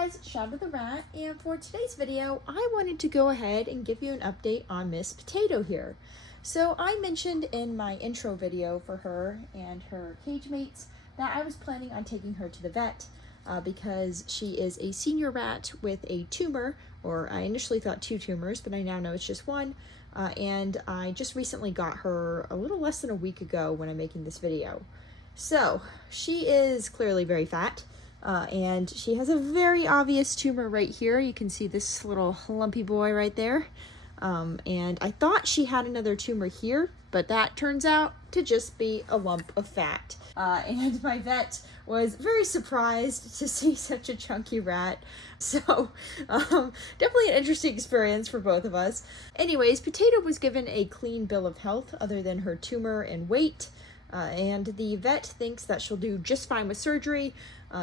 guys, Shadow the Rat, and for today's video, I wanted to go ahead and give you an update on Miss Potato here. So I mentioned in my intro video for her and her cage mates that I was planning on taking her to the vet because she is a senior rat with a tumor, or I initially thought 2 tumors, but I now know it's just 1. And I just recently got her a little less than a week ago when I'm making this video. So she is clearly very fat. And she has a very obvious tumor right here. You can see this little lumpy boy right there. And I thought she had another tumor here, but that turns out to just be a lump of fat. And my vet was very surprised to see such a chunky rat. So definitely an interesting experience for both of us. Anyways, Potato was given a clean bill of health other than her tumor and weight. And the vet thinks that she'll do just fine with surgery.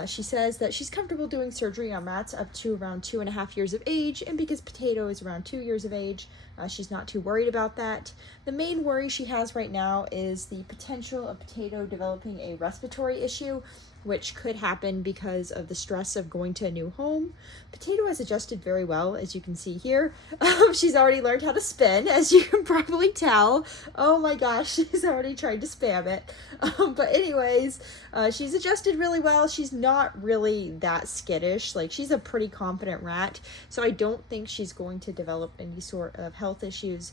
She says that she's comfortable doing surgery on rats up to around 2.5 years of age, and because Potato is around 2 years of age, she's not too worried about that. The main worry she has right now is the potential of Potato developing a respiratory issue, which could happen because of the stress of going to a new home. Potato has adjusted very well, as you can see here. She's already learned how to spin, as you can probably tell. Oh my gosh, she's already tried to spam it. But anyways, she's adjusted really well. She's not really that skittish. Like, she's a pretty confident rat, so I don't think she's going to develop any sort of health issues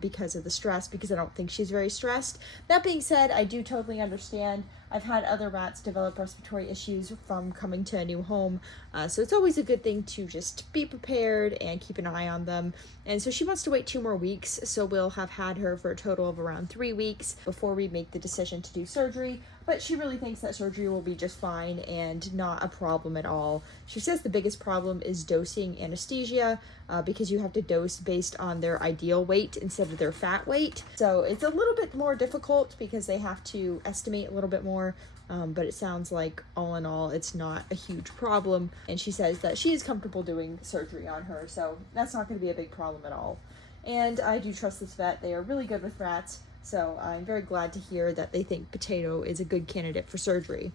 because of the stress, because I don't think she's very stressed. That being said, I do totally understand. I've had other rats develop respiratory issues from coming to a new home, so it's always a good thing to just be prepared and keep an eye on them. And so she wants to wait 2 more weeks, so we'll have had her for a total of around 3 weeks before we make the decision to do surgery. But she really thinks that surgery will be just fine and not a problem at all. She says the biggest problem is dosing anesthesia because you have to dose based on their ideal weight instead of their fat weight. So it's a little bit more difficult because they have to estimate a little bit more. But it sounds like all in all, it's not a huge problem. And she says that she is comfortable doing surgery on her, so that's not going to be a big problem at all. And I do trust this vet. They are really good with rats. So I'm very glad to hear that they think Potato is a good candidate for surgery.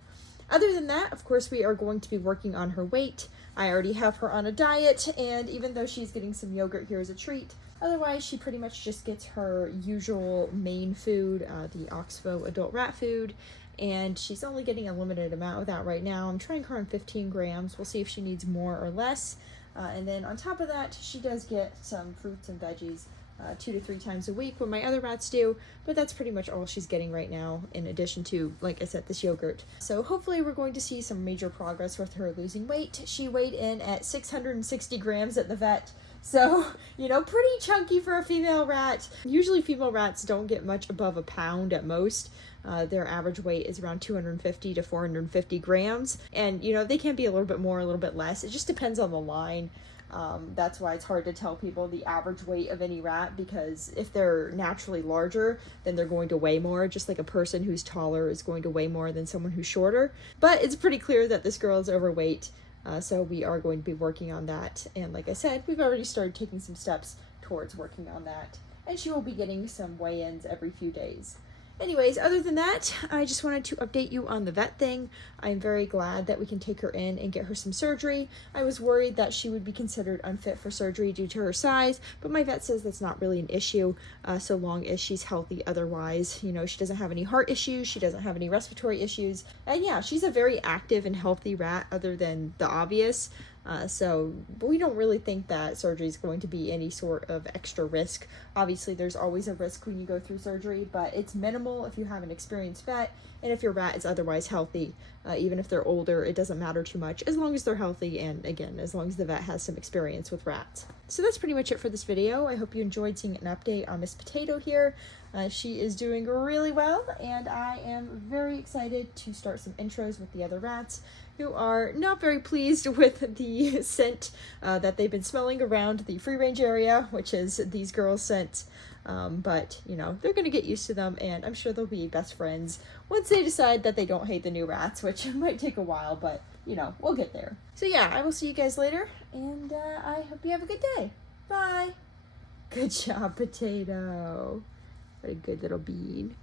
Other than that, of course, we are going to be working on her weight. I already have her on a diet, and even though she's getting some yogurt here as a treat, otherwise she pretty much just gets her usual main food, the Oxbow adult rat food, and she's only getting a limited amount of that right now. I'm trying her on 15 grams. We'll see if she needs more or less. And then on top of that, she does get some fruits and veggies 2 to 3 times a week when my other rats do, but that's pretty much all she's getting right now, in addition to, like I said, this yogurt. So hopefully we're going to see some major progress with her losing weight. She weighed in at 660 grams at the vet, so, you know, pretty chunky for a female rat. Usually female rats don't get much above a pound at most. Their average weight is around 250 to 450 grams, and, you know, they can be a little bit more, a little bit less. It just depends on the line. That's why it's hard to tell people the average weight of any rat, because if they're naturally larger, then they're going to weigh more, just like a person who's taller is going to weigh more than someone who's shorter. But it's pretty clear that this girl is overweight, so we are going to be working on that. And like I said, we've already started taking some steps towards working on that, and she will be getting some weigh-ins every few days. Anyways, other than that, I just wanted to update you on the vet thing. I'm very glad that we can take her in and get her some surgery. I was worried that she would be considered unfit for surgery due to her size, but my vet says that's not really an issue so long as she's healthy otherwise. You know, she doesn't have any heart issues, she doesn't have any respiratory issues, and yeah, she's a very active and healthy rat other than the obvious. So we don't really think that surgery is going to be any sort of extra risk. Obviously, there's always a risk when you go through surgery, but it's minimal if you have an experienced vet, and if your rat is otherwise healthy. Even if they're older, it doesn't matter too much, as long as they're healthy, and again, as long as the vet has some experience with rats. So that's pretty much it for this video. I hope you enjoyed seeing an update on Miss Potato here. She is doing really well, and I am very excited to start some intros with the other rats, who are not very pleased with the scent that they've been smelling around the free-range area, which is these girls' scent. But, you know, they're going to get used to them, and I'm sure they'll be best friends once they decide that they don't hate the new rats, which might take a while, but, you know, we'll get there. So yeah, I will see you guys later, and I hope you have a good day. Bye! Good job, Potato. What a good little bean.